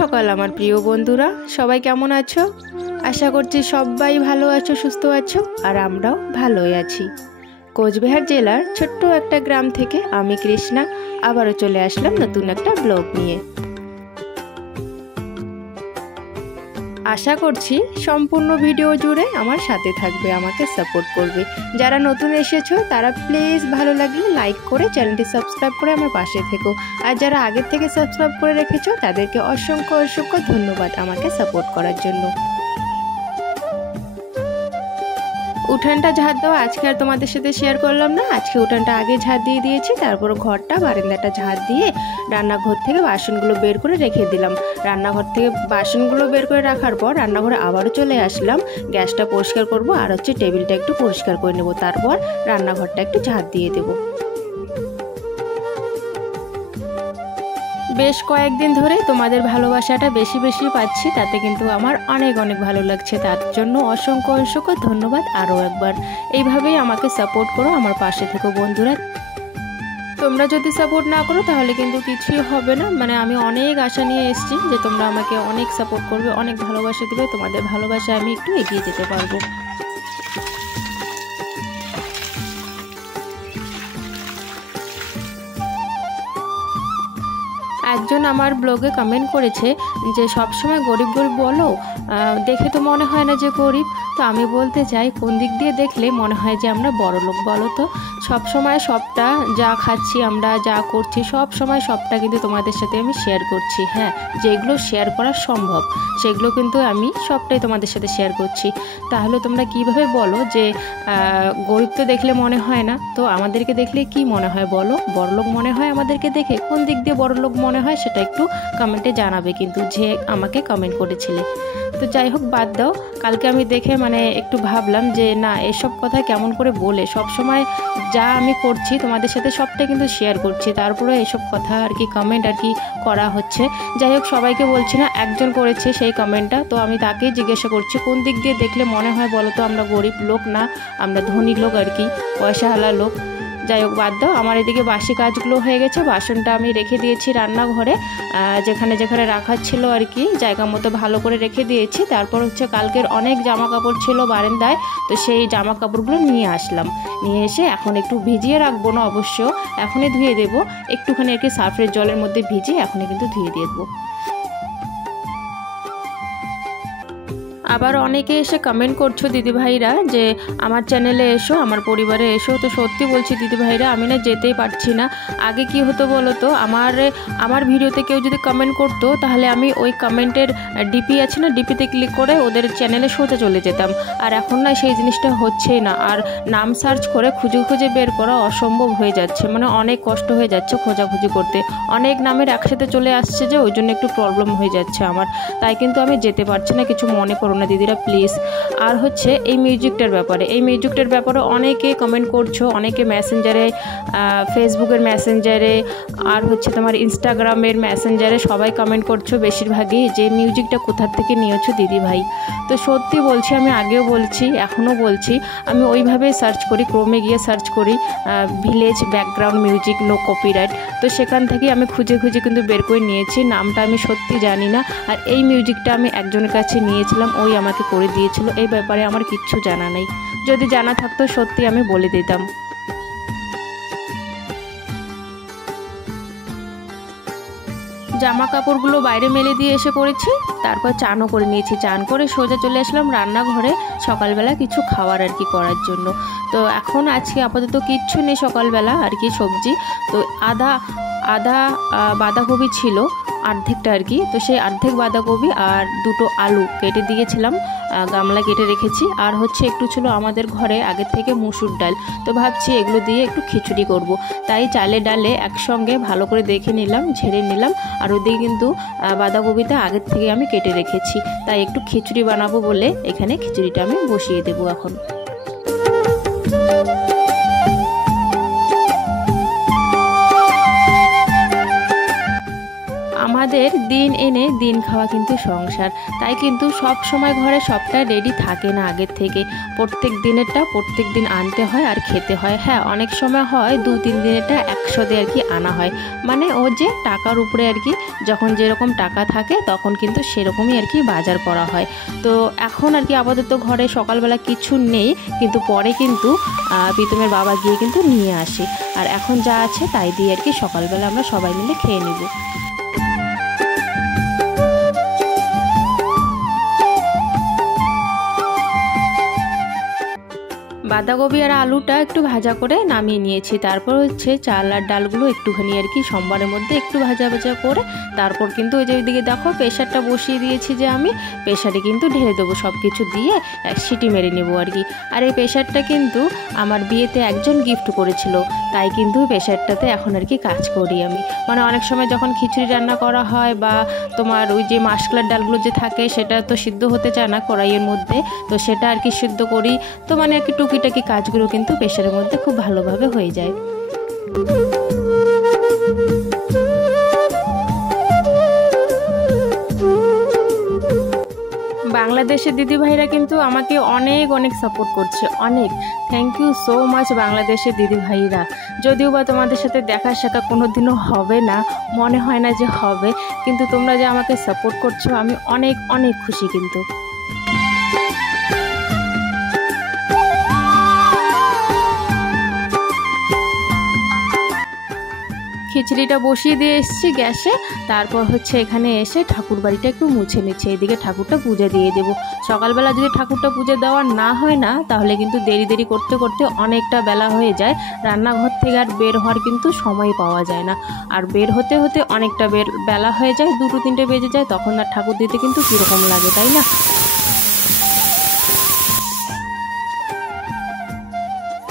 সকাল আমার প্রিয় বন্ধুরা, সবাই কেমন আছো? আশা করছি সবাই ভালো আছো, সুস্থ আছো, আর আমরাও ভালোই আছি। কোচবিহার জেলার ছোট্ট একটা গ্রাম থেকে আমি কৃষ্ণা আবারও চলে আসলাম নতুন একটা ব্লগ নিয়ে। আশা করছি সম্পূর্ণ ভিডিও জুড়ে আমার সাথে থাকবে, আমাকে সাপোর্ট করবে। যারা নতুন এসেছো তারা প্লিজ ভালো লাগলে লাইক করে চ্যানেলটি সাবস্ক্রাইব করে আমার পাশে থেকো, আর যারা আগের থেকে সাবস্ক্রাইব করে রেখেছো তাদেরকে অসংখ্য অসংখ্য ধন্যবাদ আমাকে সাপোর্ট করার জন্য। উঠানটা ঝাড় দেওয়া আজকে আর তোমাদের সাথে শেয়ার করলাম না। আজকে উঠানটা আগে ঝাড় দিয়ে দিয়েছি, তারপর ঘরটা বারান্দাটা ঝাড় দিয়ে রান্নাঘর থেকে বাসনগুলো বের করে রেখে দিলাম। রান্নাঘর থেকে বাসনগুলো বের করে রাখার পর রান্নাঘরে আবারও চলে আসলাম। গ্যাসটা পরিষ্কার করব আর টেবিলটা একটু পরিষ্কার করে নেব, তারপর রান্নাঘরটা একটু ঝাড় দিয়ে দেবো। বেশ কয়েকদিন ধরে তোমাদের ভালোবাসাটা বেশি বেশি পাচ্ছি, তাতে কিন্তু আমার অনেক অনেক ভালো লাগছে। তার জন্য অসংখ্য অসংখ্য ধন্যবাদ আরও একবার। এইভাবেই আমাকে সাপোর্ট করো, আমার পাশে থেকো বন্ধুরা। তোমরা যদি সাপোর্ট না করো তাহলে কিন্তু কিছুই হবে না। মানে আমি অনেক আশা নিয়ে এসেছি যে তোমরা আমাকে অনেক সাপোর্ট করবে, অনেক ভালোবাসা দেবে। তোমাদের ভালোবাসায় আমি একটু এগিয়ে যেতে পারবো। একজন আমার ব্লগে কমেন্ট করেছে যে সবসময় গরিব গরিব বলো, দেখে তো মনে হয় না যে গরিব। তো আমি বলতে চাই, কোন দিক দিয়ে দেখলে মনে হয় যে আমরা বড় লোক বলো তো? সবসময় সবটা যা খাচ্ছি, আমরা যা করছি, সব সময় সবটা কিন্তু তোমাদের সাথে আমি শেয়ার করছি। হ্যাঁ, যেগুলো শেয়ার করা সম্ভব সেগুলো কিন্তু আমি সবটাই তোমাদের সাথে শেয়ার করছি। তাহলে তোমরা কিভাবে বলো যে গরিব তো দেখলে মনে হয় না, তো আমাদেরকে দেখলে কি মনে হয় বলো? বড়লোক মনে হয় আমাদেরকে দেখে? কোন দিক দিয়ে বড়লোক মনে হয় সেটা একটু কমেন্টে জানাবে কিন্তু, যে আমাকে কমেন্ট করেছিলে। তো যাই হোক, বাদ দাও। কালকে আমি দেখে একটু ভাবলাম যে না, এসব কথা কেমন করে বলে, সব সময় যা আমি করছি তোমাদের সাথে সবটাই কিন্তু শেয়ার করছি, তারপরে এসব কথা কমেন্ট করা হচ্ছে। যাই হোক, সবাইকে বলছি না, একজন করেছে সেই কমেন্টটা, তো আমি তাকেই জিজ্ঞাসা করছি কোন দিক দিয়ে দেখলে মনে হয় বলো তো আমরা গরিব লোক, না আমরা ধনী লোক পয়সাওয়ালা লোক। যাই হোক, বাদ দাও। আমার এদিকে বাসি কাজগুলো হয়ে গেছে। বাসনটা আমি রেখে দিয়েছি রান্নাঘরে, যেখানে যেখানে রাখার ছিল জায়গা মতো ভালো করে রেখে দিয়েছি। তারপর কালকের অনেক জামা কাপড় ছিল বারান্দায়, তো সেই জামা কাপড়গুলো নিয়ে আসলাম। নিয়ে এসে এখন একটু ভিজিয়ে রাখবো না, অবশ্য এখনই ধুয়ে দেবো। একটুখানি সার্ফের জলের মধ্যে ভিজিয়ে এখনই কিন্তু ধুয়ে দিয়ে দেবো। আবার অনেকে এসে কমেন্ট করছো দিদিভাইরা যে আমার চ্যানেলে এসো, আমার পরিবারে এসো। তো সত্যি বলছি দিদিভাইরা, আমি না যেতেই পারছি না। আগে কি হতো বলো তো, আমার ভিডিওতে কেউ যদি কমেন্ট করতো তাহলে আমি ওই কমেন্টের ডিপি আছে না, ডিপিতে ক্লিক করে ওদের চ্যানেলে সোজা চলে যেতাম। আর এখন না সেই জিনিসটা হচ্ছেই না। আর নাম সার্চ করে খুঁজে খুঁজে বের করা অসম্ভব হয়ে যাচ্ছে, অনেক কষ্ট হয়ে যাচ্ছে খোঁজাখুঁজি করতে। অনেক নামের একসাথে চলে আসছে যে, ওই জন্য একটু প্রবলেম হয়ে যাচ্ছে আমার। তাই কিন্তু আমি যেতে পারছি না, কিছু মনে করো না দিদিরা প্লিজ। আর এই মিউজিকটার ব্যাপারে অনেকে কমেন্ট করছো, অনেকে মেসেঞ্জারে, ফেসবুকের মেসেঞ্জারে, আর তোমার ইনস্টাগ্রামের মেসেঞ্জারে সবাই কমেন্ট করছো বেশিরভাগই যে মিউজিকটা কোথা থেকে নিয়েছো দিদিভাই। তো সত্যি বলছি, আমি আগেও বলছি, এখনও বলছি, আমি ওইভাবেই সার্চ করি, ক্রোমে গিয়ে সার্চ করি village background music no copyright. তো সেখান থেকে আমি খুঁজে খুঁজে কিন্তু বের করে নিয়েছি। নামটা আমি সত্যি জানি না। আর এই মিউজিকটা আমি একজনের কাছে নিয়েছিলাম, ওই আমাকে করে দিয়েছিল। এই ব্যাপারে আমার কিচ্ছু জানা নেই, যদি জানা থাকতো সত্যি আমি বলে দিতাম। জামা কাপড়গুলো বাইরে মেলে দিয়ে এসে পড়েছি, তারপর চানও করে নিয়েছি। চান করে সোজা চলে আসলাম রান্নাঘরে সকালবেলা কিছু খাওয়ার করার জন্য। তো এখন আজকে আপাতত কিচ্ছু নেই সকালবেলা সবজি। তো আদা বাঁধাকপি ছিল অর্ধেকটা তো সেই অর্ধেক বাঁধাকপি আর দুটো আলু কেটে দিয়েছিলাম, গামলা কেটে রেখেছি। আর একটু ছিল আমাদের ঘরে আগের থেকে মুসুর ডাল, তো ভাবছি এগুলো দিয়ে একটু খিচুড়ি করব। তাই চালে ডালে একসঙ্গে ভালো করে দেখে নিলাম, ঝেড়ে নিলাম। আর ওদিকে কিন্তু বাঁধাকপিটা আগের থেকে আমি কেটে রেখেছি, তাই একটু খিচুড়ি বানাবো বলে এখানে খিচুড়িটা আমি বসিয়ে দেবো এখন। আমাদের দিন এনে দিন খাওয়া কিন্তু সংসার, তাই কিন্তু সব সময় ঘরে সবটা রেডি থাকে না আগের থেকে। প্রত্যেক দিনেরটা প্রত্যেক দিন আনতে হয় আর খেতে হয়। হ্যাঁ, অনেক সময় হয় 2-3 দিনেরটা একসাথে আর কি আনা হয়, মানে ও যে টাকার উপরে আর কি, যখন যেরকম টাকা থাকে তখন কিন্তু সেরকমই আর কি বাজার করা হয়। তো এখন আর কি আপাতত ঘরে সকালবেলা কিছু নেই, কিন্তু পরে কিন্তু প্রীতমের বাবা গিয়ে কিন্তু নিয়ে আসে। আর এখন যা আছে তাই দিয়ে আর কি সকালবেলা আমরা সবাই মিলে খেয়ে নেব। বাঁধাকপি আর আলুটা একটু ভাজা করে নামিয়ে নিয়েছি। তারপর হচ্ছে চাল আর ডালগুলো একটুখানি আর কি সোমবারের মধ্যে একটু ভাজা ভাজা করে তারপর কিন্তু ওই যে ওইদিকে দেখো প্রেশারটা বসিয়ে দিয়েছি, যে আমি প্রেশারে কিন্তু ঢেলে দেবো, সব কিছু দিয়ে সিটি মেরে নেবো আর কি। আর এই প্রেশারটা কিন্তু আমার বিয়েতে একজন গিফট করেছিল, তাই কিন্তু প্রেশারটাতে এখন আর কি কাজ করি আমি। মানে অনেক সময় যখন খিচুড়ি রান্না করা হয় বা তোমার ওই যে মাসকলার ডালগুলো যে থাকে সেটা তো সিদ্ধ হতে চায় না কড়াইয়ের মধ্যে, তো সেটা আর কি সিদ্ধ করি। তো মানে আর কি টুকিটাকি কাজগুলো কিন্তু প্রেশারের মধ্যে খুব ভালোভাবে হয়ে যায়। বাংলাদেশের দিদিভাইরা কিন্তু আমাকে অনেক অনেক সাপোর্ট করছে, অনেক থ্যাংক ইউ সো মাচ বাংলাদেশের দিদিভাইরা। যদিও বা তোমাদের সাথে দেখা সাক্ষাৎ কোনো দিনও হবে না, মনে হয় না যে হবে, কিন্তু তোমরা যে আমাকে সাপোর্ট করছো আমি অনেক অনেক খুশি। কিন্তু খিচুড়িটা বসিয়ে দিয়ে এসেছি গ্যাসে। তারপর হচ্ছে এখানে এসে ঠাকুর বাড়িটা একটু মুছে নিচ্ছে, এদিকে ঠাকুরটা পুজো দিয়ে দেবো। সকালবেলা যদি ঠাকুরটা পুজো দেওয়া না হয় না, তাহলে কিন্তু দেরি দেরি করতে করতে অনেকটা বেলা হয়ে যায়। রান্নাঘর থেকে আর বের হওয়ার কিন্তু সময় পাওয়া যায় না, আর বের হতে হতে অনেকটা বেলা হয়ে যায়, 2-3টে বেজে যায়, তখন আর ঠাকুর দিতে কিন্তু কীরকম লাগে, তাই না?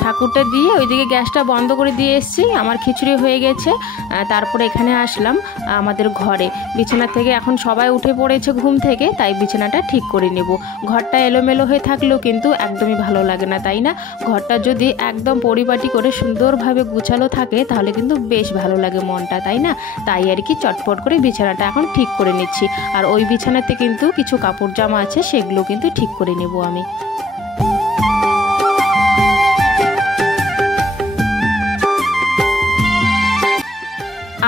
ঠাকুরটা দিয়ে ওইদিকে গ্যাসটা বন্ধ করে দিয়ে এসেছি, আমার খিচুড়ি হয়ে গেছে। তারপরে এখানে আসলাম আমাদের ঘরে। বিছানা থেকে এখন সবাই উঠে পড়েছে ঘুম থেকে, তাই বিছানাটা ঠিক করে নেব। ঘরটা এলোমেলো হয়ে থাকলেও কিন্তু একদমই ভালো লাগে না, তাই না? ঘরটা যদি একদম পরিপাটি করে সুন্দরভাবে গুছালো থাকে তাহলে কিন্তু বেশ ভালো লাগে মনটা, তাই না? তাই আর কি চটপট করে বিছানাটা এখন ঠিক করে নিচ্ছি। আর ওই বিছানাতে কিন্তু কিছু কাপড় জামা আছে, সেগুলো কিন্তু ঠিক করে নেব আমি।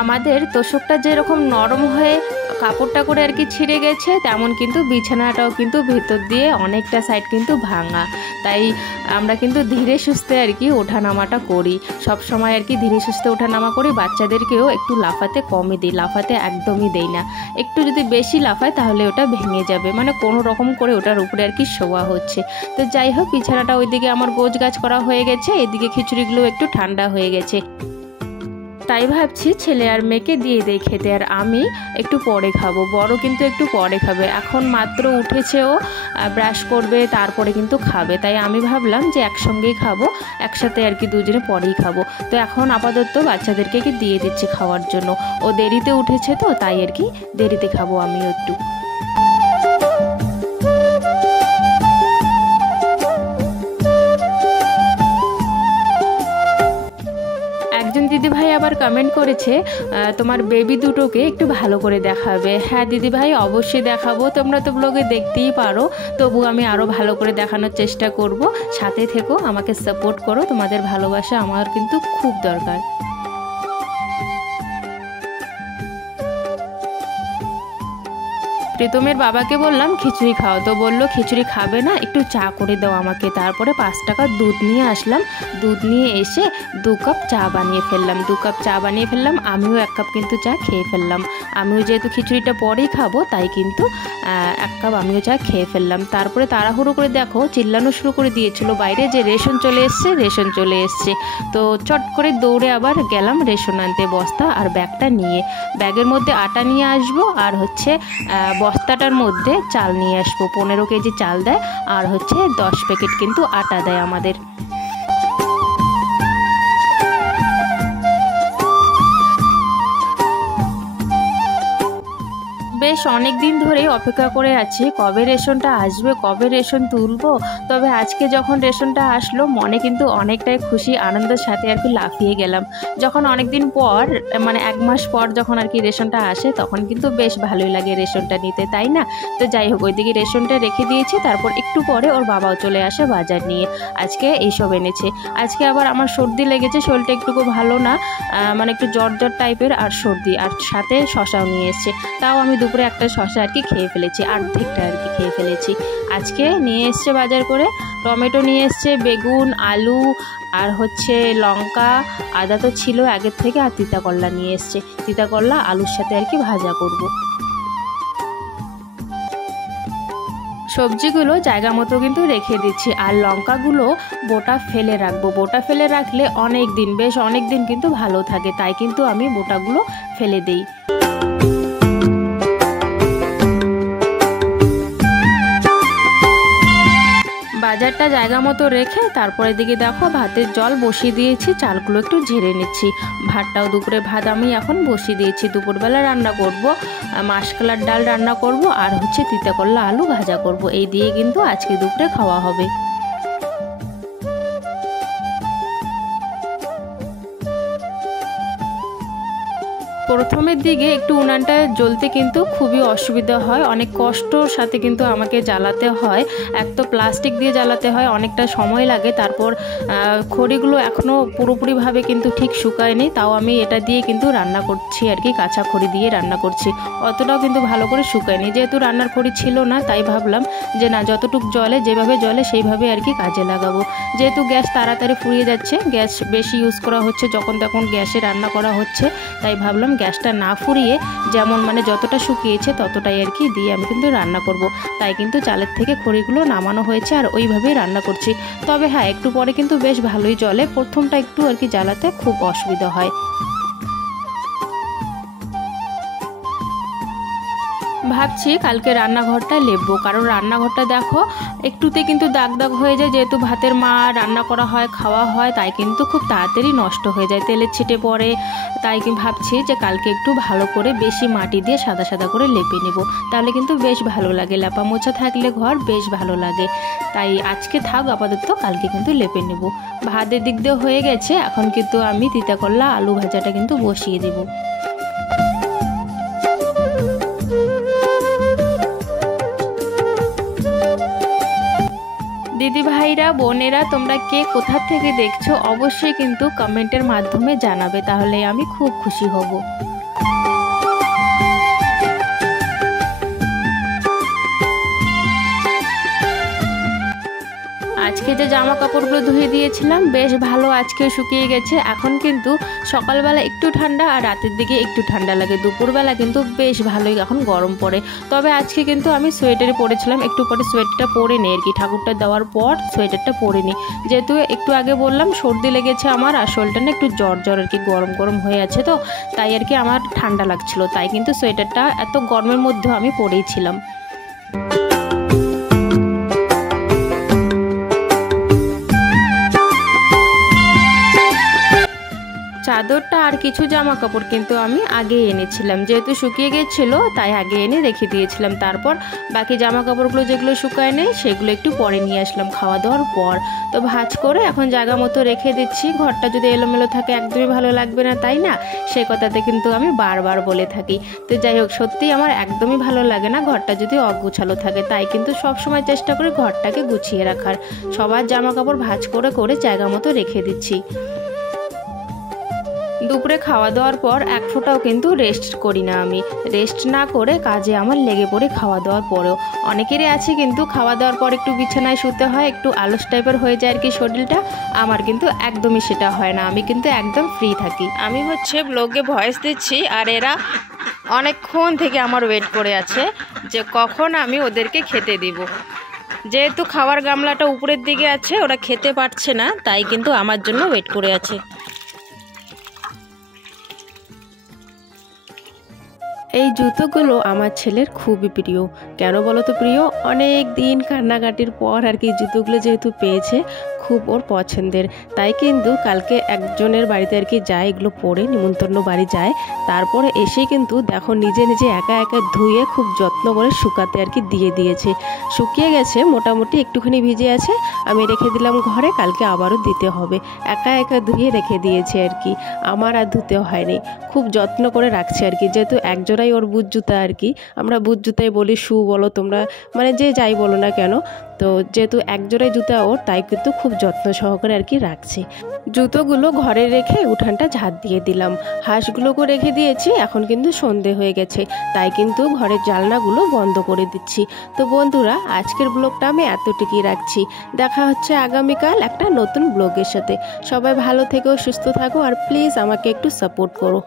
আমাদের তোষকটা যেরকম নরম হয়ে কাপড়টা করে আর কি ছিঁড়ে গেছে, তেমন কিন্তু বিছানাটাও কিন্তু ভেতর দিয়ে অনেকটা সাইড কিন্তু ভাঙা। তাই আমরা কিন্তু ধীরে সুস্থে আর কি ওঠানামাটা করি, সব সময় আর কি ধীরে সুস্থে ওঠানামা করি। বাচ্চাদেরকেও একটু লাফাতে কমই দিই, লাফাতে একদমই দেই না। একটু যদি বেশি লাফায় তাহলে ওটা ভেঙে যাবে, মানে কোনো রকম করে ওটার উপরে আর কি শোয়া হচ্ছে। তো যাই হোক, বিছানাটা ওইদিকে আমার গোছ গাছ করা হয়ে গেছে, এদিকে খিচুড়িগুলো একটু ঠান্ডা হয়ে গেছে। তাই ভাবছি ছেলে আর মেয়েকে দিয়ে দেই খেতে, আর আমি একটু পরে খাবো। বড় কিন্তু একটু পরে খাবে, এখন মাত্র উঠেছে, ও ব্রাশ করবে তারপরে কিন্তু খাবে। তাই আমি ভাবলাম যে একসঙ্গেই খাবো, একসাথে আর কি দুজনে পরেই খাবো। তো এখন আপাতত বাচ্চাদেরকে কি দিয়ে দিচ্ছি খাওয়ার জন্য। ও দেরিতে উঠেছে তো তাই আর কি দেরিতে খাবো আমিও একটু। দিদিভাই আবার কমেন্ট করেছে তোমার বেবি দুটোকে একটু ভালো করে দেখাবে। হ্যাঁ দিদিভাই, অবশ্যই দেখাবো, তোমরা তো ব্লগে দেখতেই পারো, তবু আমি আরও ভালো করে দেখানোর চেষ্টা করব। সাথে থেকো, আমাকে সাপোর্ট করো, তোমাদের ভালোবাসা আমার কিন্তু খুব দরকার। প্রীতমের বাবাকে বললাম খিচুড়ি খাও, তো বললো খিচুড়ি খাবে না, একটু চা করে দাও আমাকে। তারপরে 5 টাকার দুধ নিয়ে আসলাম, দুধ নিয়ে এসে 2 কাপ চা বানিয়ে ফেললাম। 2 কাপ চা বানিয়ে ফেললাম, আমিও 1 কাপ কিন্তু চা খেয়ে ফেললাম। আমিও যেহেতু খিচুড়িটা পরেই খাবো, তাই কিন্তু 1 কাপ আমিও চা খেয়ে ফেললাম। তারপরে তাড়াহুড়ো করে দেখো চিল্লানো শুরু করে দিয়েছিল বাইরে যে রেশন চলে এসছে, রেশন চলে এসছে। তো চট করে দৌড়ে আবার গেলাম রেশন আনতে, বস্তা আর ব্যাগটা নিয়ে। ব্যাগের মধ্যে আটা নিয়ে আসবো, আর হচ্ছে বস্তাটার মধ্যে চাল নিয়ে আসবো। 15 কেজি চাল দেয়, আর হচ্ছে 10 প্যাকেট কিন্তু আটা দেয় আমাদের। বেশ অনেক দিন ধরেই অপেক্ষা করে আছি কবে রেশনটা আসবে, কবে রেশন তুলবো। তবে আজকে যখন রেশনটা আসলো মনে কিন্তু অনেকটাই খুশি আনন্দের সাথে আর কি লাফিয়ে গেলাম। যখন অনেক দিন পর মানে 1 মাস পর যখন আর কি রেশনটা আসে তখন কিন্তু বেশ ভালোই লাগে রেশনটা নিতে, তাই না? তো যাই হোক, ওইদিকে রেশনটা রেখে দিয়েছি। তারপর একটু পরে ওর বাবাও চলে আসে বাজার নিয়ে, আজকে এইসব এনেছে। আজকে আবার আমার সর্দি লেগেছে, শরীরটা একটুকু ভালো না, মানে একটু জ্বর জ্বর টাইপের আর সর্দি, আর সাথে শশাও নিয়ে এসছে। তাও আমি দুপুরে একটা শশা আর কি খেয়ে ফেলেছি, অর্ধেকটা আর কি খেয়ে ফেলেছি। আজকে নিয়ে এসছে বাজার করে, টমেটো নিয়ে এসছে, বেগুন, আলু আর হচ্ছে লঙ্কা, আদা তো ছিল আগের থেকে, আর তিতা করলা নিয়ে এসছে। তিতা করলা আলুর সাথে আর কি ভাজা করব। সবজিগুলো জায়গা মতো কিন্তু রেখে দিচ্ছি, আর লঙ্কাগুলো বোটা ফেলে রাখবো। বোটা ফেলে রাখলে অনেক দিন, বেশ অনেক দিন কিন্তু ভালো থাকে, তাই কিন্তু আমি বোটাগুলো ফেলে দিই। বাজারটা জায়গা মতো রেখে তারপরে দিকে দেখো ভাতের জল বসিয়ে দিয়েছি, চালগুলো একটু ঝেড়ে নিচ্ছি। ভাতটাও দুপুরে ভাত আমি এখন বসিয়ে দিয়েছি। দুপুরবেলা রান্না করব মাসকলার ডাল রান্না করব, আর হচ্ছে তিতা করলা আলু ভাজা করব। এই দিয়ে কিন্তু আজকে দুপুরে খাওয়া হবে। প্রথমের দিকে একটু উনানটা জ্বলতে কিন্তু খুবই অসুবিধা হয়, অনেক কষ্টর সাথে কিন্তু আমাকে জ্বালাতে হয়। এক তো প্লাস্টিক দিয়ে জ্বালাতে হয়, অনেকটা সময় লাগে। তারপর খড়িগুলো এখনও পুরোপুরিভাবে কিন্তু ঠিক শুকায়নি, তাও আমি এটা দিয়ে কিন্তু রান্না করছি আর কি, কাঁচা খড়ি দিয়ে রান্না করছি। অতটাও কিন্তু ভালো করে শুকায়নি, যেহেতু রান্নার খড়ি ছিল না তাই ভাবলাম যে না, যতটুক জলে যেভাবে জলে সেইভাবে আর কি কাজে লাগাবো। যেহেতু গ্যাস তাড়াতাড়ি ফুরিয়ে যাচ্ছে, গ্যাস বেশি ইউজ করা হচ্ছে যখন তখন গ্যাসে রান্না করা হচ্ছে, তাই ভাবলাম গ্যাসটা না ফুরিয়ে যেমন মানে যতটা শুকিয়েছে ততটাই আর কি দিয়ে আমি কিন্তু রান্না করব। তাই কিন্তু চালের থেকে খড়িগুলো নামানো হয়েছে আর ওইভাবেই রান্না করছি। তবে হ্যাঁ, একটু পরে কিন্তু বেশ ভালোই জ্বলে, প্রথমটা একটু আর কি জ্বালাতে খুব অসুবিধা হয়। ভাবছি কালকে রান্নাঘরটা লেপবো, কারণ রান্নাঘরটা দেখো একটুতে কিন্তু দাগ দাগ হয়ে যায়, যেহেতু ভাতের মা রান্না করা হয়, খাওয়া হয়, তাই কিন্তু খুব তাড়াতাড়ি নষ্ট হয়ে যায়, তেলের ছিটে পড়ে। তাই ভাবছি যে কালকে একটু ভালো করে বেশি মাটি দিয়ে সাদা সাদা করে লেপে নেব, তাহলে কিন্তু বেশ ভালো লাগে। লেপা মোছা থাকলে ঘর বেশ ভালো লাগে। তাই আজকে থাক আপাতত, কালকে কিন্তু লেপে নেব। ভাতের দিক দিয়ে হয়ে গেছে, এখন কিন্তু আমি তিতা করলা আলু ভাজাটা কিন্তু বসিয়ে দেবো। দিদি ভাইরা, বোনেরা, তোমরা কে কোথা থেকে দেখছো অবশ্যই কিন্তু কমেন্টের মাধ্যমে জানাবে, তাহলে আমি খুব খুশি হব। আজকে যে জামা কাপড়গুলো ধুয়ে দিয়েছিলাম বেশ ভালো আজকে শুকিয়ে গেছে। এখন কিন্তু সকালবেলা একটু ঠান্ডা আর রাতের দিকে একটু ঠান্ডা লাগে, দুপুরবেলা কিন্তু বেশ ভালোই এখন গরম পড়ে। তবে আজকে কিন্তু আমি সোয়েটারই পরেছিলাম, একটু পরে সোয়েটারটা পরে নিই আর কি, ঠাকুরটা দেওয়ার পর সোয়েটারটা পরে নিই। যেহেতু একটু আগে বললাম সর্দি লেগেছে আমার, আর শরীরটা না একটু জ্বর জ্বর আর কি, গরম গরম হয়ে আছে, তো তাই আর কি আমার ঠান্ডা লাগছিল, তাই কিন্তু সোয়েটারটা এত গরমের মধ্যেও আমি পরেইছিলাম। চাদরটা আর কিছু জামা কাপড় কিন্তু আমি আগে এনেছিলাম, যেহেতু শুকিয়ে গেছিল তাই আগে এনে রেখে দিয়েছিলাম। তারপর বাকি জামা কাপড়গুলো যেগুলো শুকায় নেই সেগুলো একটু পরে নিয়ে আসলাম খাওয়া দাওয়ার পর। তো ভাঁজ করে এখন জায়গা মতো রেখে দিচ্ছি। ঘরটা যদি এলোমেলো থাকে একদমই ভালো লাগবে না, তাই না? সেই কথাতে কিন্তু আমি বারবার বলে থাকি। তো যাই হোক, সত্যিই আমার একদমই ভালো লাগে না ঘরটা যদি অগুছালো থাকে, তাই কিন্তু সবসময় চেষ্টা করি ঘরটাকে গুছিয়ে রাখার। সবার জামা কাপড় ভাঁজ করে করে জায়গা মতো রেখে দিচ্ছি। দুপুরে খাওয়া দাওয়ার পর এক ফোঁটাও কিন্তু রেস্ট করি না আমি, রেস্ট না করে কাজে আমার লেগে পড়ে খাওয়া দাওয়ার পরেও। অনেকেরই আছে কিন্তু খাওয়া দাওয়ার পর একটু বিছানায় শুতে হয়, একটু আলস টাইপের হয়ে যায় আর কি শরীরটা। আমার কিন্তু একদমই সেটা হয় না, আমি কিন্তু একদম ফ্রি থাকি। আমি হচ্ছে ব্লগে ভয়েস দিচ্ছি আর এরা অনেকক্ষণ থেকে আমার ওয়েট করে আছে যে কখন আমি ওদেরকে খেতে দিব। যেহেতু খাওয়ার গামলাটা উপরের দিকে আছে, ওরা খেতে পারছে না, তাই কিন্তু আমার জন্য ওয়েট করে আছে। এই জুতোগুলো আমার ছেলের খুবই প্রিয়। কেন বলো তো প্রিয়? অনেক দিন কান্নাকাটির পর আর কি জুতোগুলো যেহেতু পেয়েছে, খুব ওর পছন্দের। তাই কিন্তু কালকে একজনের বাড়িতে আর কি যায়, এগুলো পরে নিমন্ত্রণ বাড়ি যায়, তারপরে এসে কিন্তু দেখো নিজে নিজে একা একা ধুয়ে খুব যত্ন করে শুকাতে আর কি দিয়ে দিয়েছে। শুকিয়ে গেছে, মোটামুটি একটুখানি ভিজে আছে, আমি রেখে দিলাম ঘরে, কালকে আবারও দিতে হবে। একা একা ধুয়ে রেখে দিয়েছে আর কি, আমার আর ধুতে হয়নি। খুব যত্ন করে রাখছে আর কি, যেহেতু একজোড়াই ওর বুট জুতা আর কি, আমরা বুট জুতাই বলি, শু বলো তোমরা, মানে যে যাই বলো না কেন। তো যেহেতু একজোড়াই জুতা ওর, তাই কিন্তু খুব যত্ন সহকারে আর কি রাখছি। জুতোগুলো ঘরে রেখে উঠানটা ঝাড় দিয়ে দিলাম, হাঁসগুলোকেও রেখে দিয়েছি। এখন কিন্তু সন্ধে হয়ে গেছে, তাই কিন্তু ঘরের জানলাগুলো বন্ধ করে দিচ্ছি। তো বন্ধুরা, আজকের ব্লগটা আমি এতটুকুই রাখছি। দেখা হচ্ছে আগামীকাল একটা নতুন ব্লগের সাথে। সবাই ভালো থেকো, সুস্থ থাকো, আর প্লিজ আমাকে একটু সাপোর্ট করো।